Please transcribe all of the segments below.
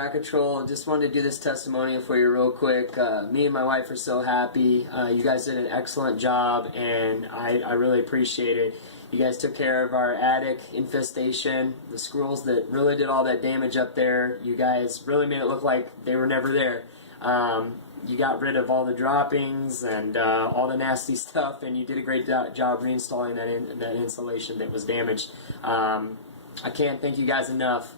Rat Control. Just wanted to do this testimonial for you real quick. Me and my wife are so happy. You guys did an excellent job, and I really appreciate it. You guys took care of our attic infestation, the squirrels that really did all that damage up there. You guys really made it look like they were never there. You got rid of all the droppings and all the nasty stuff, and you did a great job reinstalling that insulation that was damaged. I can't thank you guys enough.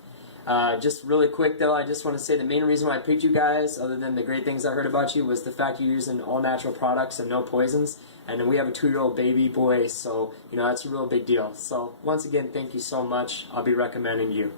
Just really quick though, I just want to say the main reason why I picked you guys, other than the great things I heard about you, was the fact you're using all natural products and no poisons. And then we have a 2-year-old baby boy, so you know that's a real big deal. So once again, thank you so much. I'll be recommending you.